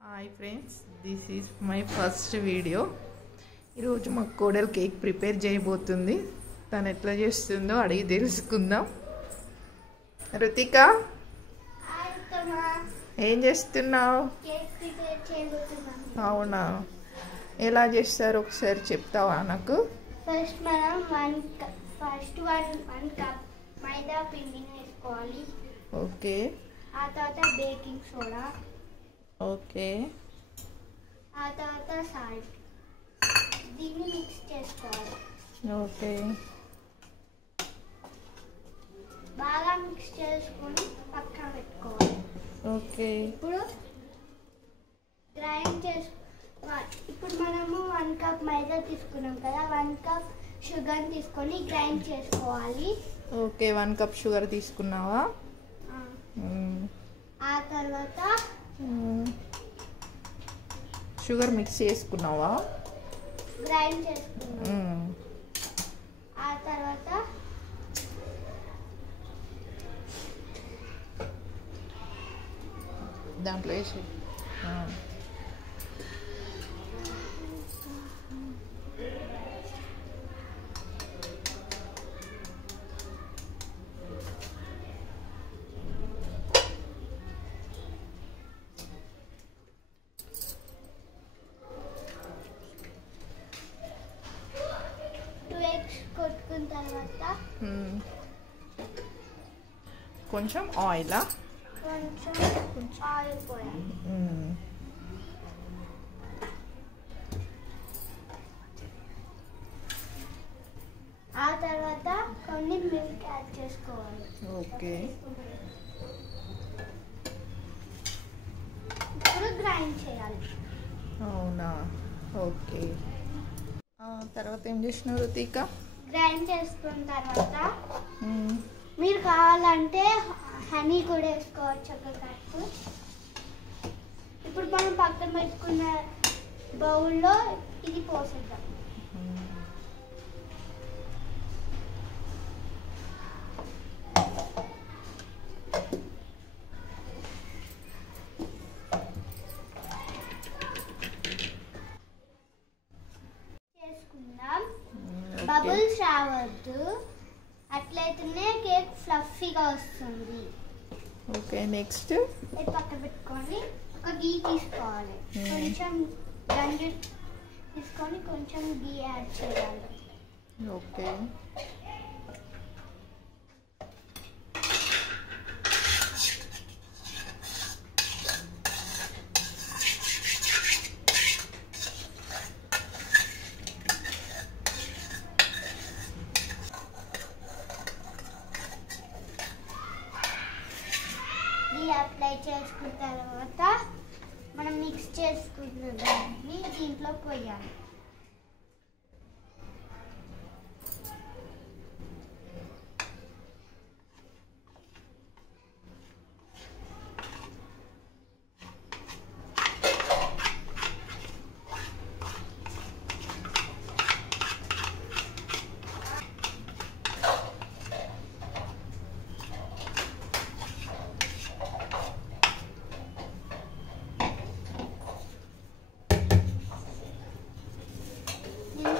Hi friends, this is my first video. ఈరోజు మా కోడలు కేక్ ప్రిపేర్ చేయబోతుంది. తను ఎట్లా చేస్తుందో అడిగి తెలుసుకుందాం. రుతిక, ఏం చేస్తున్నావు? అవునా, ఎలా చేస్తారు ఒకసారి చెప్తావా నాకు? ఫస్ట్ మనం వన్ కప్ మైదా పిండిని వేసుకోవాలి. ఓకే. ఆ తర్వాత బేకింగ్ సోడా, ఓకే. ఆ తర్వాత సాల్ట్. దీన్ని మిక్స్ చేసుకోవాలి. ఓకే. బాగా మిక్స్ చేసుకొని పక్కన పెట్టుకోవాలి. ఓకే. ఇప్పుడు గ్రైండ్ ఇప్పుడు మనము 1 కప్ మైదా తీసుకున్నాం కదా, 1 కప్ షుగర్ తీసుకొని గ్రైండ్ చేసుకోవాలి. ఓకే, 1 కప్ షుగర్ తీసుకున్నావా? ఆ తర్వాత షుగర్ మిక్స్ చేసుకున్నావా? గ్రైండ్ చేసుకున్నాం. ఆ తర్వాత దాంట్లో వేసి 2 eggs కొట్టుకున్న తర్వాత కొంచెం ఆయిలా? కొంచెం ఆయిల్ పోయాలి. ఆ తర్వాత కొన్ని మిల్క్ యాడ్ చేసుకోవాలి. ఓకే. ఇప్పుడు గ్రైండ్ చేయాలి. అవునా, ఓకే. తర్వాత ఏం చేసినావు రుతిక? గ్రైండ్ చేసుకున్న తర్వాత మీరు కావాలంటే హనీ కూడా వేసుకోవచ్చు, ఒక కప్పు. ఇప్పుడు మనం పక్కన పెట్టుకున్న బౌల్లో ఇది పోసేద్దాం. చేసుకుందాం. బబుల్స్ రావద్దు, అట్లయితేనే కేక్ ఫ్లఫీగా వస్తుంది. ఓకే, నెక్స్ట్ ఇది పక్కన పెట్టుకొని ఒక గీ తీసుకోవాలి. కొంచెం గంజు తీసుకొని కొంచెం గీ యాడ్ చేయాలి. ఓకే. అప్లై చేసుకున్న తర్వాత మనం మిక్స్ చేసుకున్న దాన్ని దీంట్లో పోయాలి.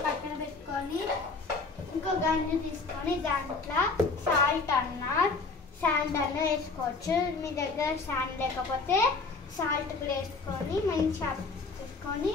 పక్కన పెట్టుకొని ఇంకో గంజు తీసుకొని దాంట్లో సాల్ట్ శాండ్ అన్న వేసుకోవచ్చు. మీ దగ్గర శాండ్ లేకపోతే సాల్ట్ కూడా వేసుకొని మంచిగా వేసుకొని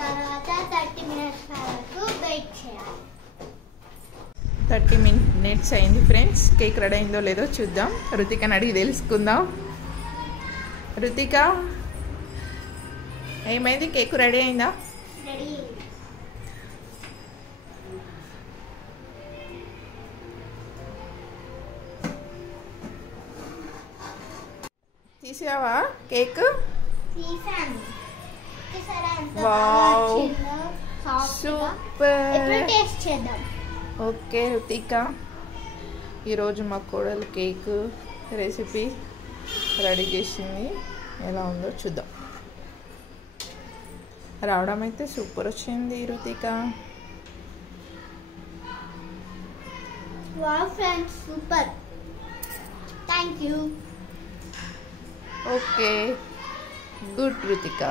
తర్వాత 30 minutes వరకు వెయిట్ చేయాలి. 30 minutes అయింది ఫ్రెండ్స్. కేక్ రెడీ అయిందో లేదో చూద్దాం. రుతికని అడిగి తెలుసుకుందాం. రుతిక, ఏమైంది? కేక్ రెడీ అయిందా? రెడీ. తీసావా కేక్? తీసాను. చూసారా ఎంత వావ్. బాగా వచ్చిందో? సాఫ్ట్గా. సూపర్. ఇప్పుడు టేస్ట్ చేద్దాం. ఓకే రుతిక, ఈరోజు మా కోడలు కేక్ రెసిపీ రెడీ చేసింది. ఎలా ఉందో చూద్దాం. రావడం అయితే సూపర్ వచ్చింది Ruthika. Wow friends, super. Thank you. Okay, good Ruthika.